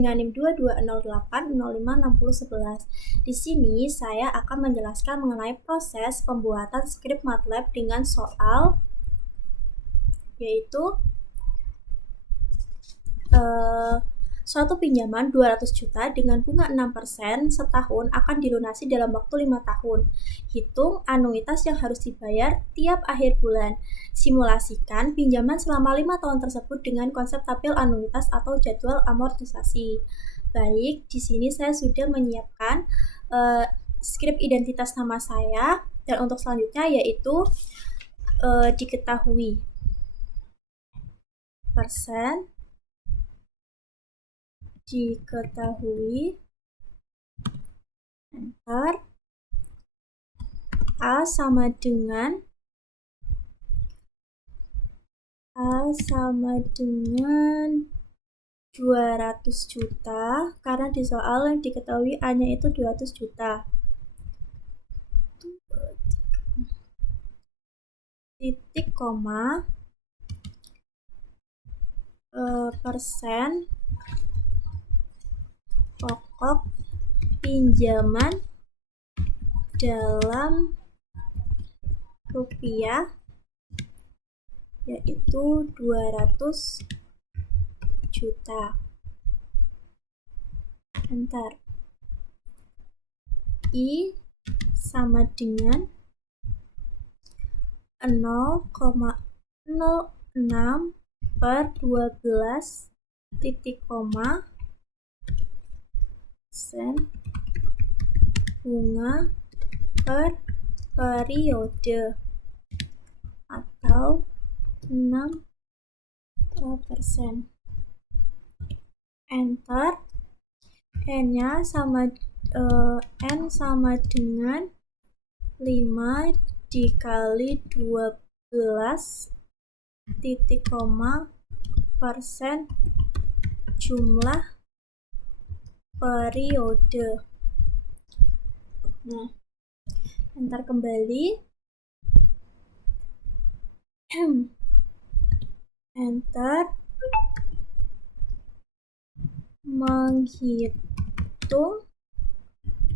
dengan NIM 2208056011. Di sini saya akan menjelaskan mengenai proses pembuatan skrip MATLAB dengan soal yaitu suatu pinjaman 200 juta dengan bunga 6% setahun akan dilunasi dalam waktu 5 tahun. Hitung anuitas yang harus dibayar tiap akhir bulan. Simulasikan pinjaman selama 5 tahun tersebut dengan konsep tabel anuitas atau jadwal amortisasi. Baik, di sini saya sudah menyiapkan skrip identitas nama saya, dan untuk selanjutnya yaitu diketahui persen diketahui, enter, A sama dengan 200 juta, karena di soal yang diketahui A-nya itu 200 juta. Titik koma, persen pokok pinjaman dalam rupiah yaitu 200 juta. Enter. I sama dengan 0,06 per 12 titik koma persen bunga per periode atau 6%. Enter. N-nya sama N sama dengan 5 dikali 12 titik koma persen jumlah periode. Nah, enter kembali. Enter. Menghitung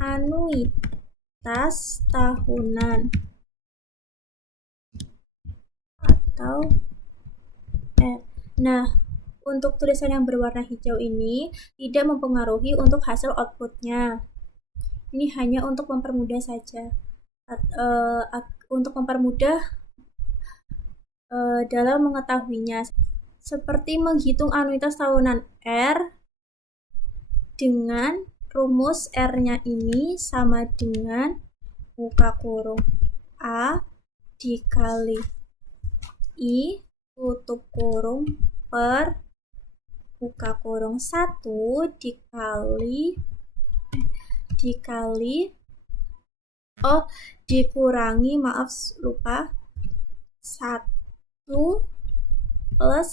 anuitas tahunan atau Nah, untuk tulisan yang berwarna hijau ini tidak mempengaruhi untuk hasil outputnya. Ini hanya untuk mempermudah saja. Untuk mempermudah dalam mengetahuinya. Seperti menghitung anuitas tahunan R dengan rumus R-nya ini sama dengan buka kurung A dikali I tutup kurung per buka kurung 1 dikurangi 1 plus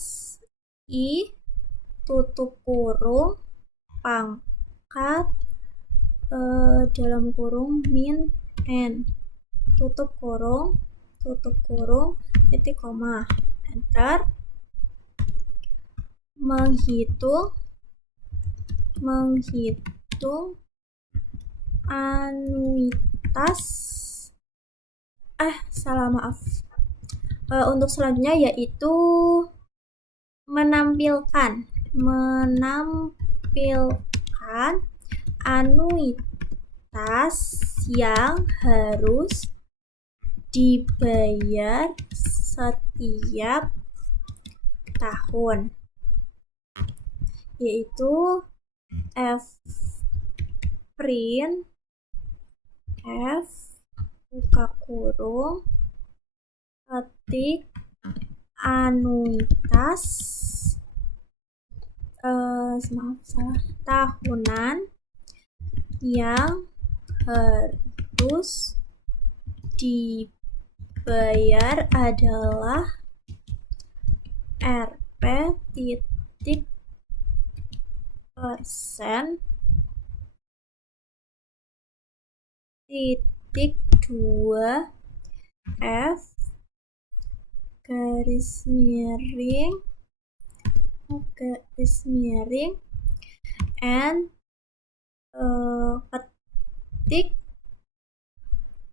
I tutup kurung pangkat dalam kurung min N tutup kurung titik koma. Enter. Menghitung anuitas untuk selanjutnya yaitu menampilkan anuitas yang harus dibayar setiap tahun, yaitu F print F buka kurung ketik anuitas tahunan yang harus dibayar adalah Rp titik persen titik 2 F garis miring N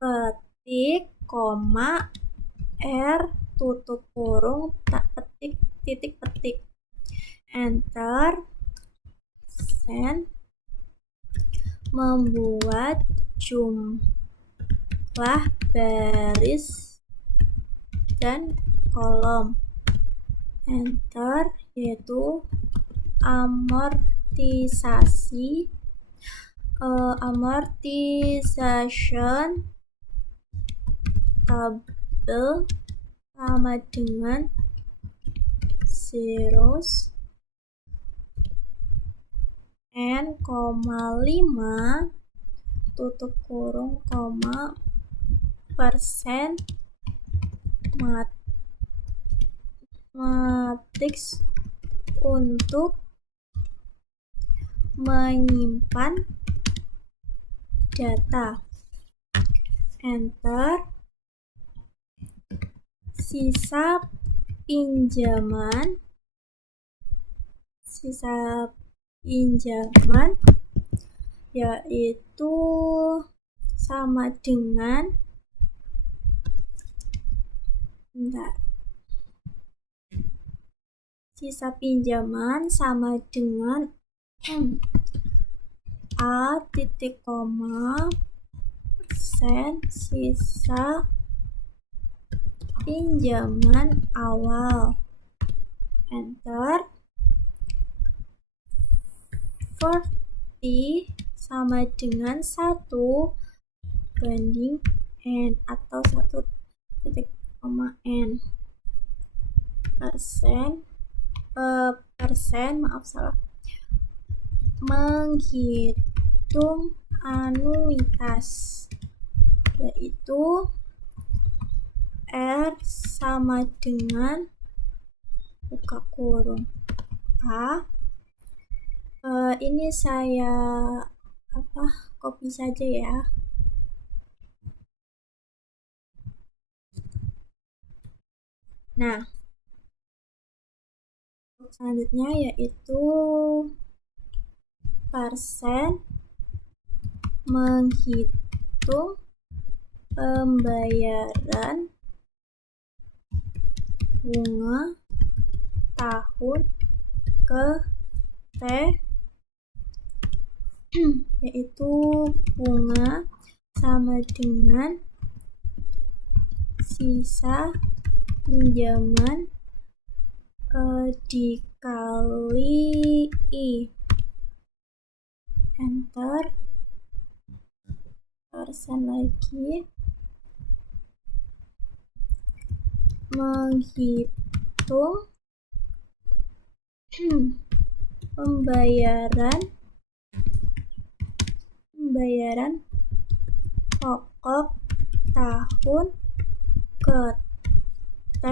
petik koma R tutup kurung petik titik petik, enter, send, membuat jumlah baris dan kolom, enter, yaitu amortization table sama dengan zeros n, 5 tutup kurung koma persen matriks untuk menyimpan data, enter, sisa pinjaman yaitu sama dengan sisa pinjaman sama dengan A titik koma persen sisa pinjaman awal, enter, 40 sama dengan 1 banding N atau 1 titik koma N menghitung anuitas, yaitu R sama dengan buka kurung A. Ini saya copy saja ya. Nah, selanjutnya yaitu persen menghitung pembayaran bunga tahun ke T, yaitu bunga sama dengan sisa pinjaman dikali I, enter, persen lagi, menghitung pembayaran pokok tahun ke T,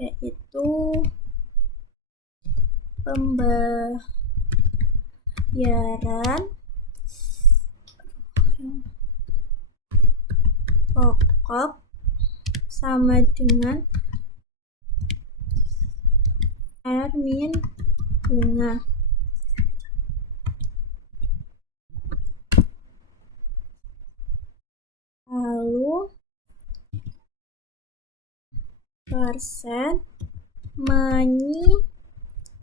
yaitu pembayaran pokok sama dengan R min bunga. Lalu persen menyimpan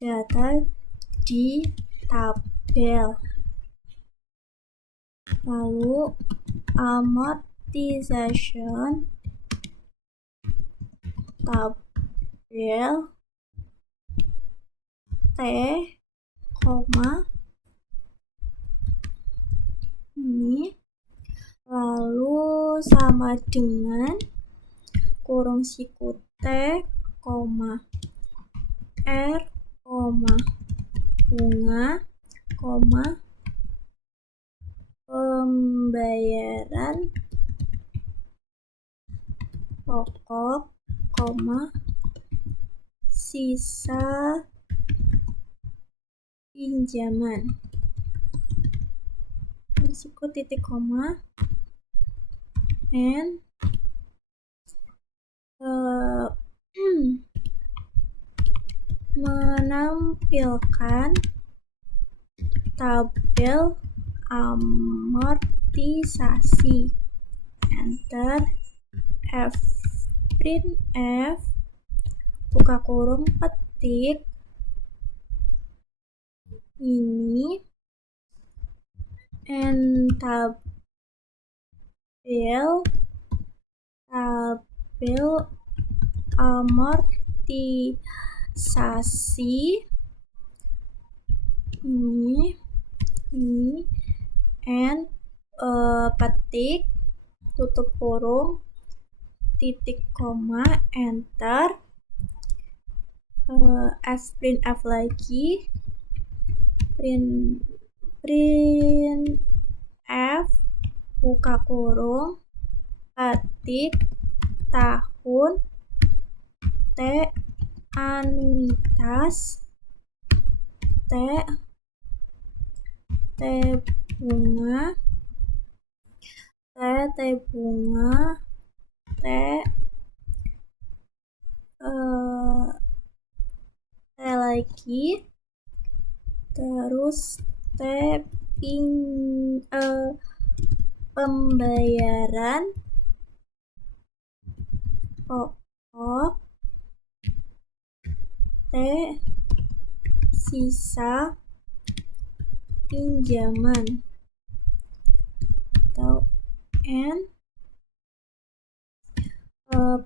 data di tabel. Lalu amortization tabel T, ini, lalu sama dengan kurung siku T, R, bunga, pembayaran pokok koma, sisa pinjaman. Risiko titik koma, and menampilkan tabel amortisasi. Enter. F. Print F, buka kurung, petik ini, and tabel amortisasi ini, and petik, tutup kurung, titik koma, enter. Print F lagi, print F, buka kurung, petik tahun, T anuitas, T bunga, T lagi, terus pembayaran pokok, sisa pinjaman, atau N,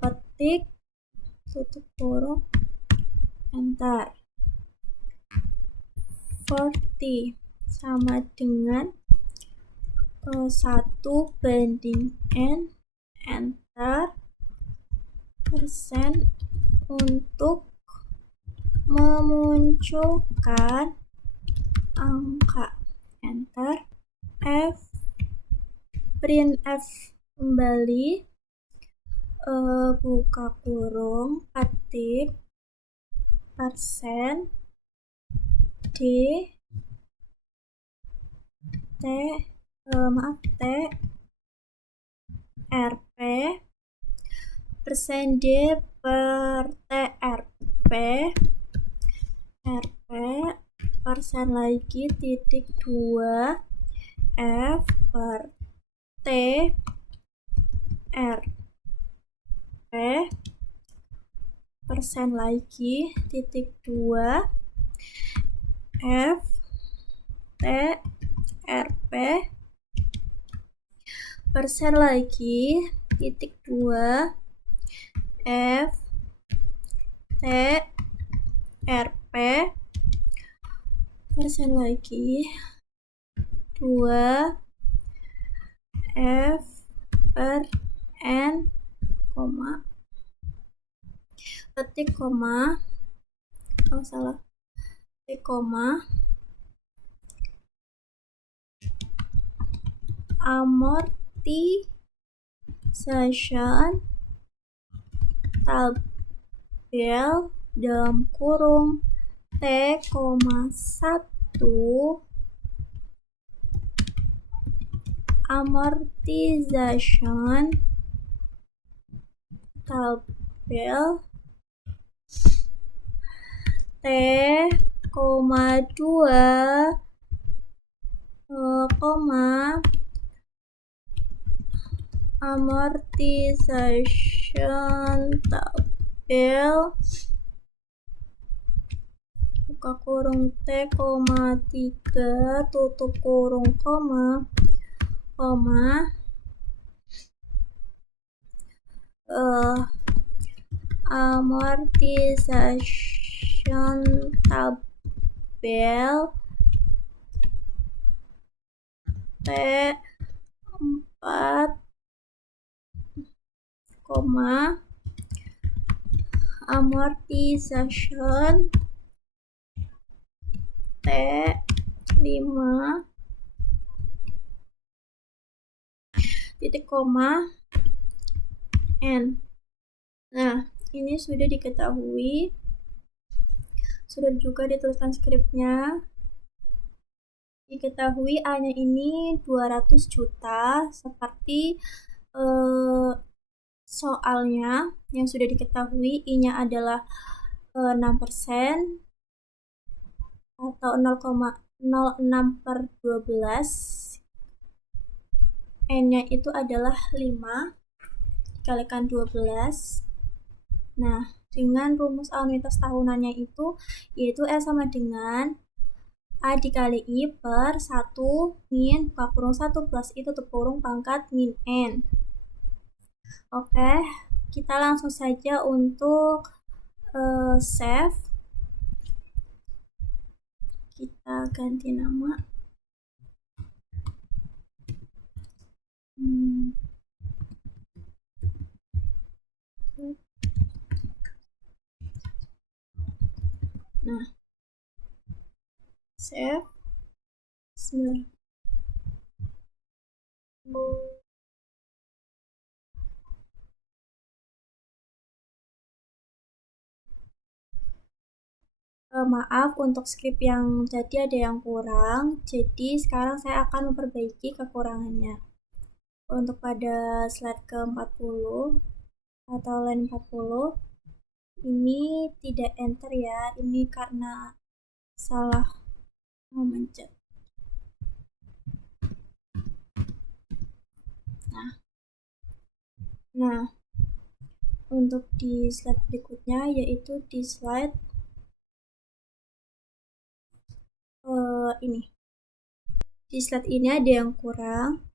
petik, tutup kurung, enter. 40 sama dengan 1/n, enter. Persen untuk memunculkan angka, enter. Print F kembali, buka kurung, petik persen D RP, persen D per TRP, persen lagi, titik 2 F per T RP, persen lagi, titik 2 F T RP, persen lagi, titik 2 F T RP, persen lagi, 2 F per N, koma, petik koma, petik koma, amortisation tabel dalam kurung T,1 amortization tabel T,2 amortization tabel, buka kurung, T,3 tutup kurung, koma, amortization tabel T4, amortization T5, titik koma, N. Nah, ini sudah diketahui, sudah juga dituliskan skripnya. Diketahui A-nya ini 200 juta seperti soalnya yang sudah diketahui I-nya adalah 6% atau 0,06/12. N-nya itu adalah 5 dikalikan 12. Nah, dengan rumus anuitas tahunannya itu yaitu S sama dengan A dikali I per 1 min buka kurung 1 plus I tutup kurung pangkat min N. Oke, kita langsung saja untuk save. Kita ganti nama. Nah, save. Bismillah. Maaf untuk script yang tadi ada yang kurang, jadi sekarang saya akan memperbaiki kekurangannya. Untuk pada slide ke-40 atau line 40, ini tidak enter ya, ini karena salah memencet. Nah, untuk di slide berikutnya yaitu di slide ini. Di slide ini ada yang kurang,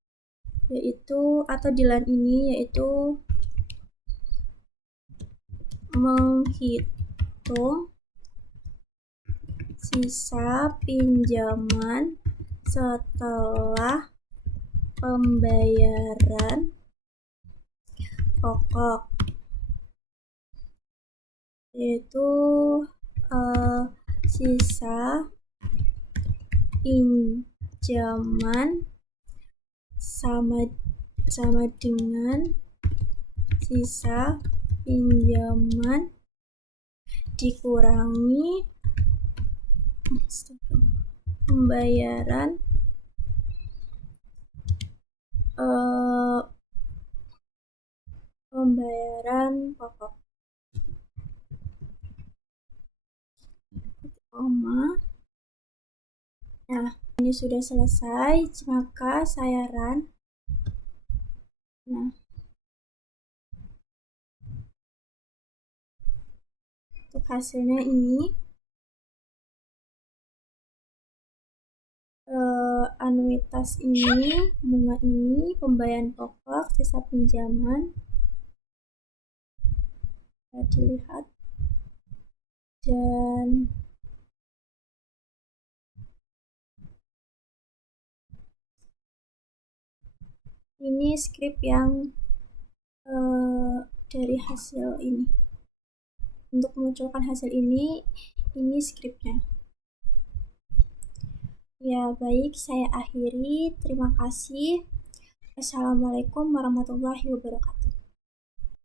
yaitu atau di line ini yaitu menghitung sisa pinjaman setelah pembayaran pokok, yaitu sisa pinjaman sama dengan sisa pinjaman dikurangi pembayaran pokok, koma. Nah, ini sudah selesai, maka saya run. Nah, untuk hasilnya ini anuitas ini, bunga ini, pembayaran pokok, sisa pinjaman. Bisa dilihat. Dan ini script yang dari hasil ini. Untuk memunculkan hasil ini scriptnya. Ya, baik, saya akhiri. Terima kasih. Assalamualaikum warahmatullahi wabarakatuh.